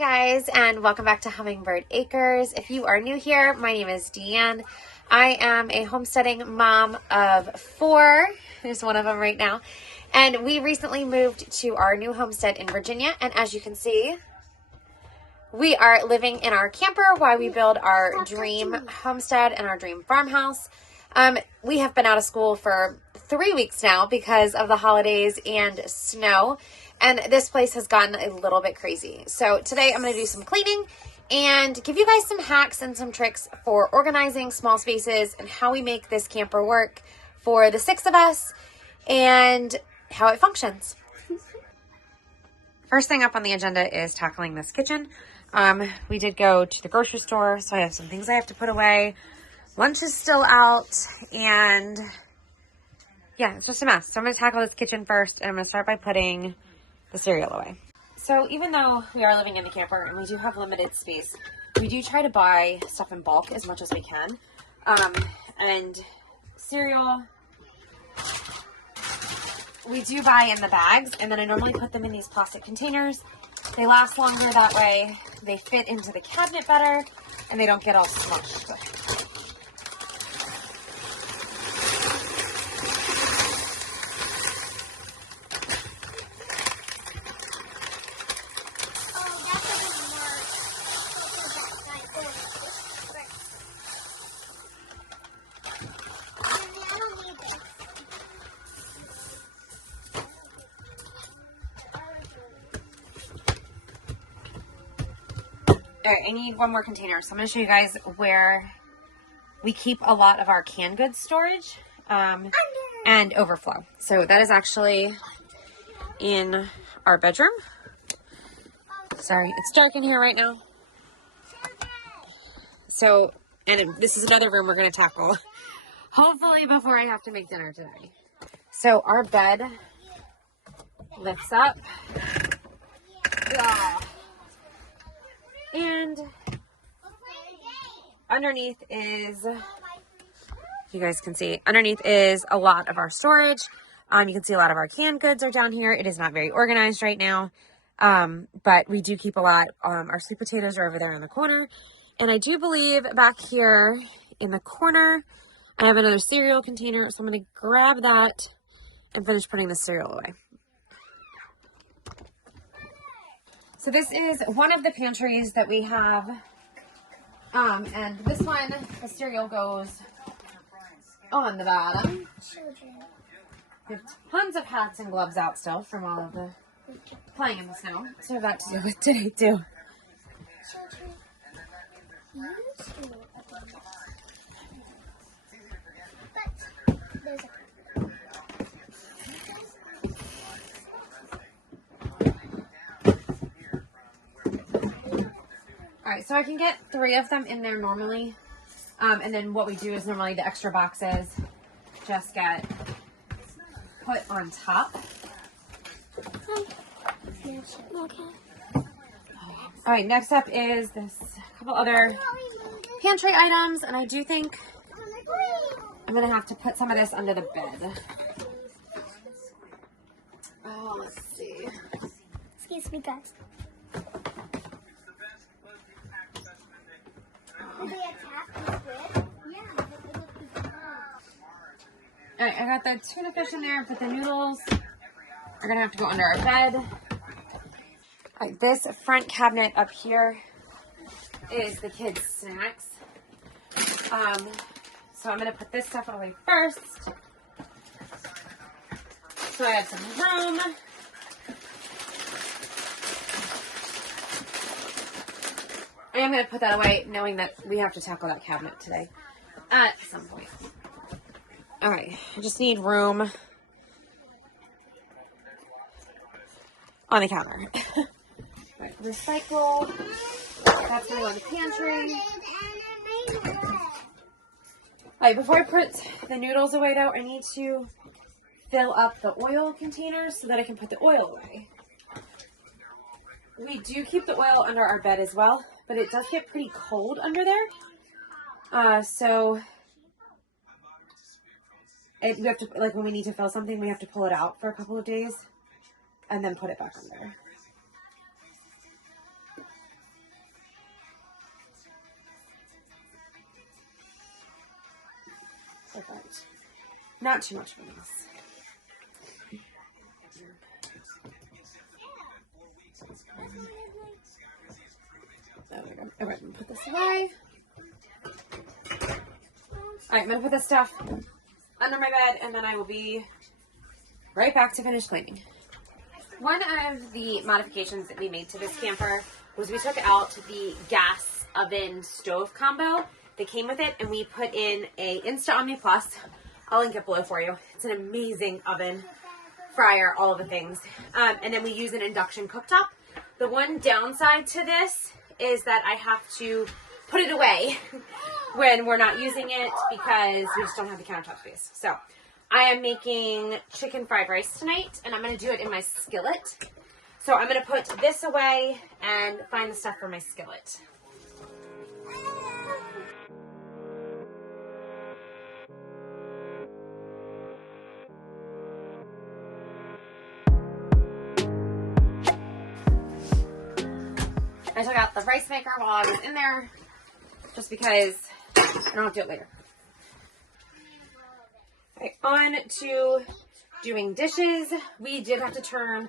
guys, and welcome back to Hummingbird Acres. If you are new here, my name is Deanne. I am a homesteading mom of 4. There's one of them right now. And we recently moved to our new homestead in Virginia. And as you can see, we are living in our camper while we build our dream homestead and our dream farmhouse. We have been out of school for 3 weeks now because of the holidays and snow. And this place has gotten a little bit crazy. So today I'm going to do some cleaning and give you guys some hacks and some tricks for organizing small spaces and how we make this camper work for the 6 of us and how it functions. First thing up on the agenda is tackling this kitchen. We did go to the grocery store, so I have some things I have to put away. Lunch is still out, and yeah, it's just a mess. So I'm going to tackle this kitchen first, and I'm going to start by putting the cereal away. So even though we are living in the camper and we do have limited space, we do try to buy stuff in bulk as much as we can. And cereal, we do buy in the bags, and then I normally put them in these plastic containers. They last longer that way, they fit into the cabinet better, and they don't get all smushed. All right, I need one more container. So I'm going to show you guys where we keep a lot of our canned goods storage and overflow. So that is actually in our bedroom. Sorry, it's dark in here right now. So, and this is another room we're going to tackle, hopefully before I have to make dinner today. So our bed lifts up. And underneath is, you guys can see, underneath is a lot of our storage. You can see a lot of our canned goods are down here. It is not very organized right now, but we do keep a lot. Our sweet potatoes are over there in the corner. And I do believe back here in the corner, I have another cereal container. So I'm going to grab that and finish putting the cereal away. So this is one of the pantries that we have, and this one, the cereal goes on the bottom. We have tons of hats and gloves out still from all of the playing in the snow, so we have that to deal with today too. Alright, so I can get 3 of them in there normally, and then what we do is normally the extra boxes just get put on top. Alright, next up is this couple other pantry items, and I do think I'm going to have to put some of this under the bed. Oh, let's see. Excuse me, guys. Alright, I got the tuna fish in there, but the noodles are going to have to go under our bed. Alright, this front cabinet up here is the kids' snacks. So I'm going to put this stuff away first. So I have some room. I am going to put that away knowing that we have to tackle that cabinet today at some point. Alright, I just need room on the counter. Right, recycle. That's going to go in the pantry. Alright, before I put the noodles away though, I need to fill up the oil containers so that I can put the oil away. We do keep the oil under our bed as well, but it does get pretty cold under there. So we have to, like when we need to fill something, we have to pull it out for a couple of days and then put it back under. perfect. Not too much of a mess. There we go. Okay, I'm gonna put this away. Alright, I'm gonna put this stuff under my bed and then I will be right back to finish cleaning. One of the modifications that we made to this camper was we took out the gas oven stove combo that came with it and we put in a Insta Omni Plus. I'll link it below for you. It's an amazing oven, fryer, all of the things. And then we use an induction cooktop. The one downside to this is that I have to put it away when we're not using it because we just don't have the countertop space. So I am making chicken fried rice tonight and I'm going to do it in my skillet. So I'm going to put this away and find the stuff for my skillet. I took out the rice maker while I was in there just because I don't have to do it later. Okay, on to doing dishes. We did have to turn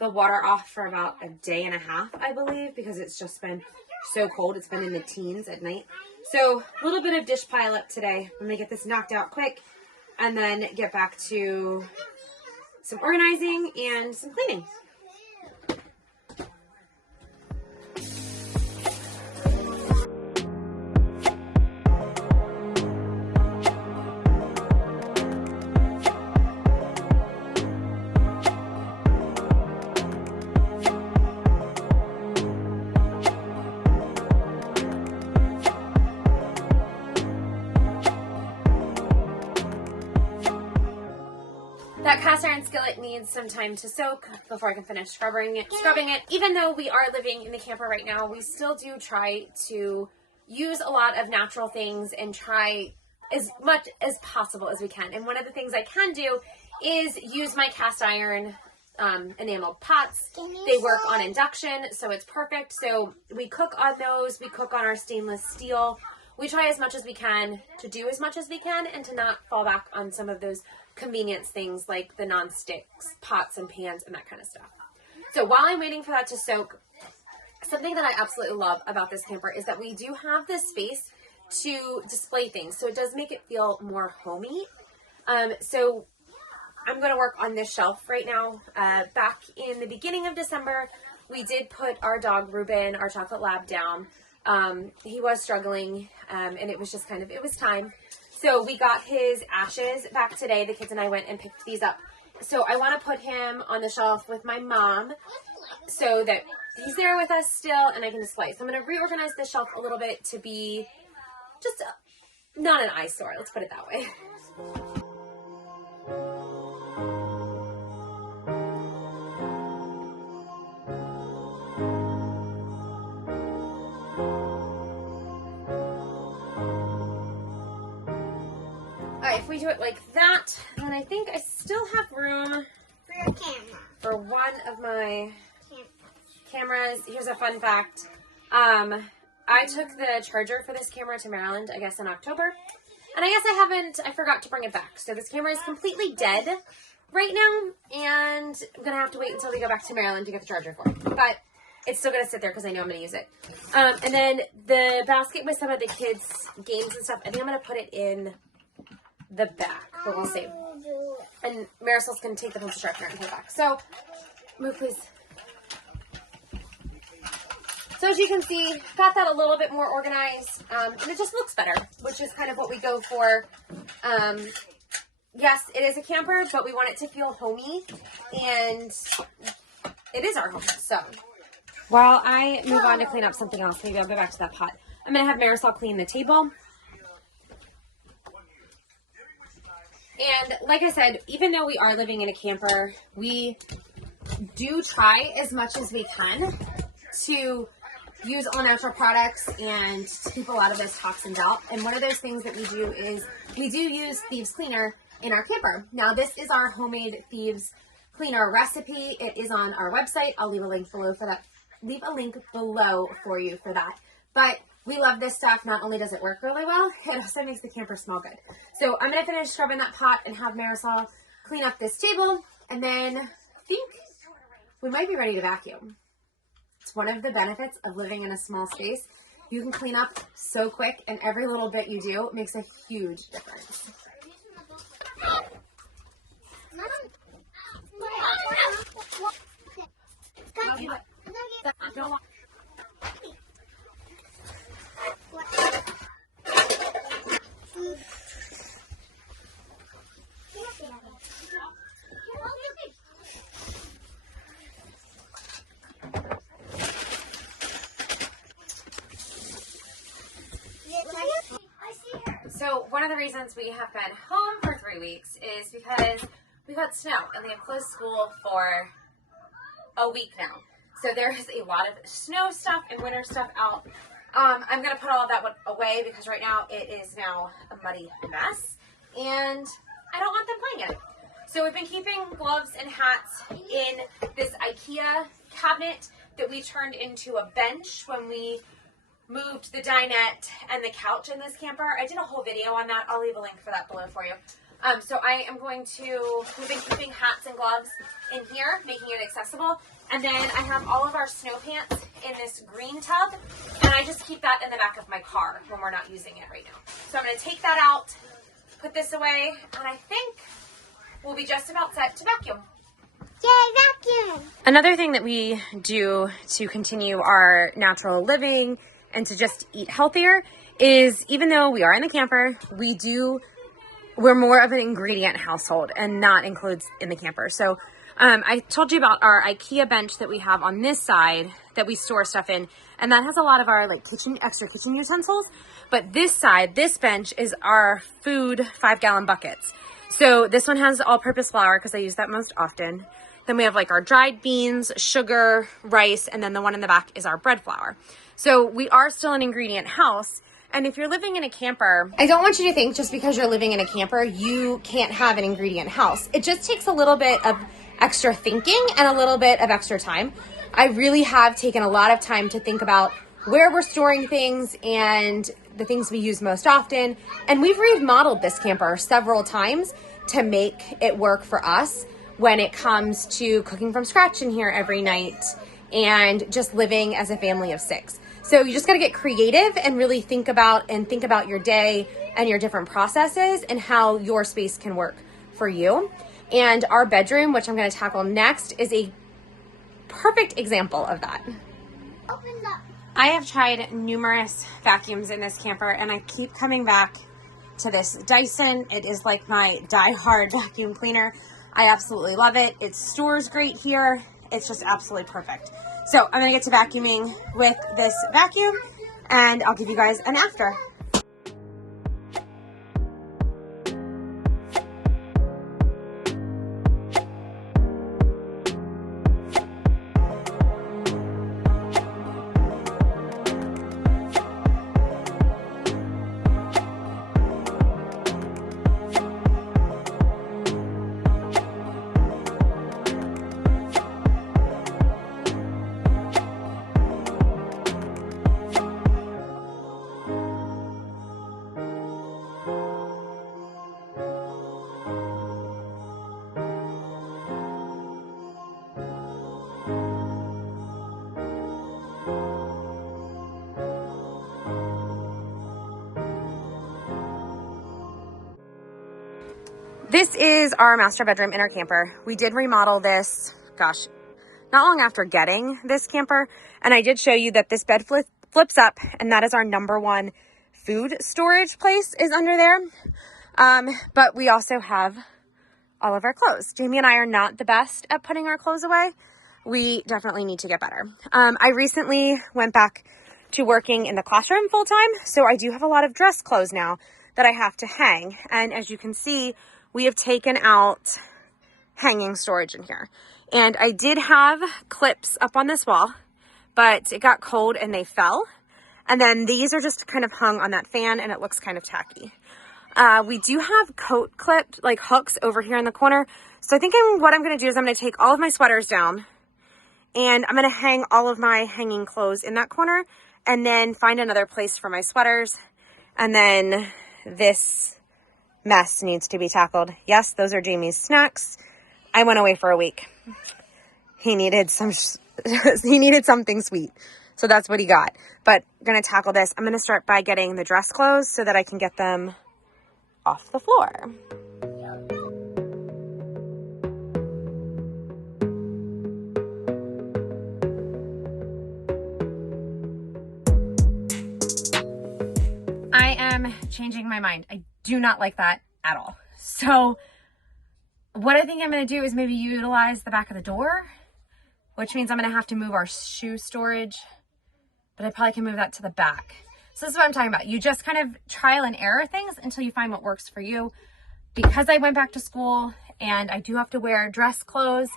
the water off for about a day and a half, I believe, because it's just been so cold. It's been in the teens at night. So a little bit of dish pile up today. I'm going to get this knocked out quick and then get back to some organizing and some cleaning. That cast iron skillet needs some time to soak before I can finish scrubbing it. Even though we are living in the camper right now, we still do try to use a lot of natural things and try as much as possible as we can. And one of the things I can do is use my cast iron enameled pots. They work on induction, so it's perfect. So we cook on those. We cook on our stainless steel. We try as much as we can to do as much as we can and to not fall back on some of those convenience things like the non-sticks, pots and pans and that kind of stuff. So while I'm waiting for that to soak, something that I absolutely love about this camper is that we do have this space to display things. So it does make it feel more homey. So I'm going to work on this shelf right now. Back in the beginning of December, we did put our dog Reuben, our chocolate lab, down. He was struggling and it was just it was time. So we got his ashes back today. The kids and I went and picked these up. So I want to put him on the shelf with my mom so that he's there with us still and I can display. So I'm going to reorganize the shelf a little bit to be just not an eyesore. Let's put it that way. If we do it like that, then I think I still have room for one of my cameras. Here's a fun fact. I took the charger for this camera to Maryland, I guess in October. And I guess I forgot to bring it back. So this camera is completely dead right now. And I'm going to have to wait until we go back to Maryland to get the charger for it. But it's still going to sit there because I know I'm going to use it. And then the basket with some of the kids' games and stuff, I think I'm going to put it in the back, but we'll see. And Marisol's going to take the pencil sharpener and put it back. So, move please. So as you can see, got that a little bit more organized, and it just looks better, which is kind of what we go for. Yes, it is a camper, but we want it to feel homey, and it is our home. So, while I move on to clean up something else, maybe I'll go back to that pot. I'm going to have Marisol clean the table. And like I said, even though we are living in a camper, we do try as much as we can to use all natural products and to keep a lot of those toxins out. And one of those things that we do is we do use Thieves Cleaner in our camper. Now, this is our homemade Thieves Cleaner recipe. It is on our website. I'll leave a link below for that. Leave a link below for you for that. But we love this stuff. Not only does it work really well, it also makes the camper smell good. So I'm going to finish scrubbing that pot and have Marisol clean up this table. And then I think we might be ready to vacuum. It's one of the benefits of living in a small space. You can clean up so quick, and every little bit you do makes a huge difference. So one of the reasons we have been home for 3 weeks is because we got snow and they have closed school for a week now. So there is a lot of snow stuff and winter stuff out. I'm going to put all of that away because right now it is now a muddy mess and I don't want them playing in it. So we've been keeping gloves and hats in this IKEA cabinet that we turned into a bench when we moved the dinette and the couch in this camper. I did a whole video on that. I'll leave a link for that below for you. So we've been keeping hats and gloves in here, making it accessible. And then I have all of our snow pants in this green tub, and I just keep that in the back of my car when we're not using it right now. So I'm going to take that out, put this away, and I think we'll be just about set to vacuum. Yay, vacuum! Another thing that we do to continue our natural living and to just eat healthier is, even though we are in the camper, we're more of an ingredient household, and that includes in the camper. So I told you about our IKEA bench that we have on this side that we store stuff in, and that has a lot of our extra kitchen utensils. But this side, this bench, is our food 5-gallon buckets. So this one has all-purpose flour because I use that most often. Then we have our dried beans, sugar, rice, and then the one in the back is our bread flour. So we are still an ingredient house. And if you're living in a camper, I don't want you to think just because you're living in a camper, you can't have an ingredient house. It just takes a little bit of extra thinking and a little bit of extra time. I really have taken a lot of time to think about where we're storing things and the things we use most often. And we've remodeled this camper several times to make it work for us when it comes to cooking from scratch in here every night and just living as a family of 6. So you just got to get creative and really think about your day and your different processes and how your space can work for you. And our bedroom, which I'm going to tackle next, is a perfect example of that. Open up. I have tried numerous vacuums in this camper, and I keep coming back to this Dyson. It is like my die-hard vacuum cleaner. I absolutely love it. It stores great here. It's just absolutely perfect. So I'm going to get to vacuuming with this vacuum, and I'll give you guys an after. This is our master bedroom in our camper. We did remodel this, not long after getting this camper. And I did show you that this bed flips up, and that is our #1 food storage place is under there. But we also have all of our clothes. Jamie and I are not the best at putting our clothes away. We definitely need to get better. I recently went back to working in the classroom full time. So I do have a lot of dress clothes now that I have to hang. And as you can see, we have taken out hanging storage in here. And I did have clips up on this wall, but it got cold and they fell. And then these are just kind of hung on that fan, and it looks kind of tacky. We do have coat clip hooks over here in the corner. So I think what I'm going to do is I'm going to take all of my sweaters down And I'm going to hang all of my hanging clothes in that corner and then find another place for my sweaters. And then this mess needs to be tackled. Yes, those are Jamie's snacks. I went away for a week. He needed something sweet. So that's what he got. But I'm going to tackle this. I'm going to start by getting the dress clothes so that I can get them off the floor. I am changing my mind. I do not like that at all. So what I think I'm going to do is maybe utilize the back of the door, which means I'm going to have to move our shoe storage, but I probably can move that to the back. So this is what I'm talking about. You just kind of trial and error things until you find what works for you. Because I went back to school and I do have to wear dress clothes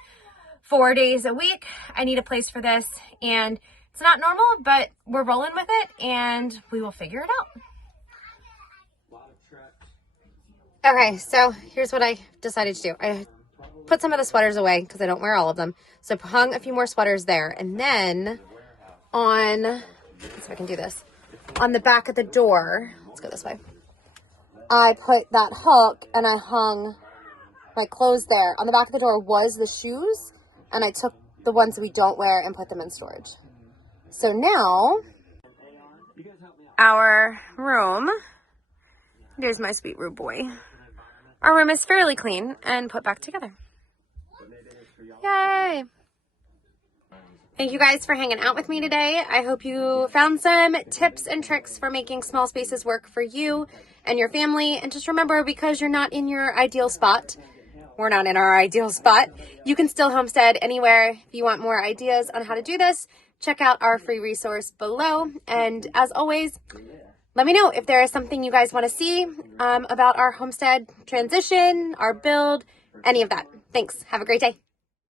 4 days a week, I need a place for this. And it's not normal, but we're rolling with it and we will figure it out. Okay, so here's what I decided to do. I put some of the sweaters away because I don't wear all of them. So I hung a few more sweaters there. And then on, let's see if I can do this, on the back of the door, let's go this way, I put that hook and I hung my clothes there. On the back of the door was the shoes, and I took the ones we don't wear and put them in storage. So now, our room, there's my sweet rude boy. Our room is fairly clean and put back together. Yay! Thank you guys for hanging out with me today. I hope you found some tips and tricks for making small spaces work for you and your family. And just remember, because you're not in your ideal spot, we're not in our ideal spot, you can still homestead anywhere. If you want more ideas on how to do this, check out our free resource below. And as always, let me know if there is something you guys want to see about our homestead transition, our build, any of that. Thanks. Have a great day.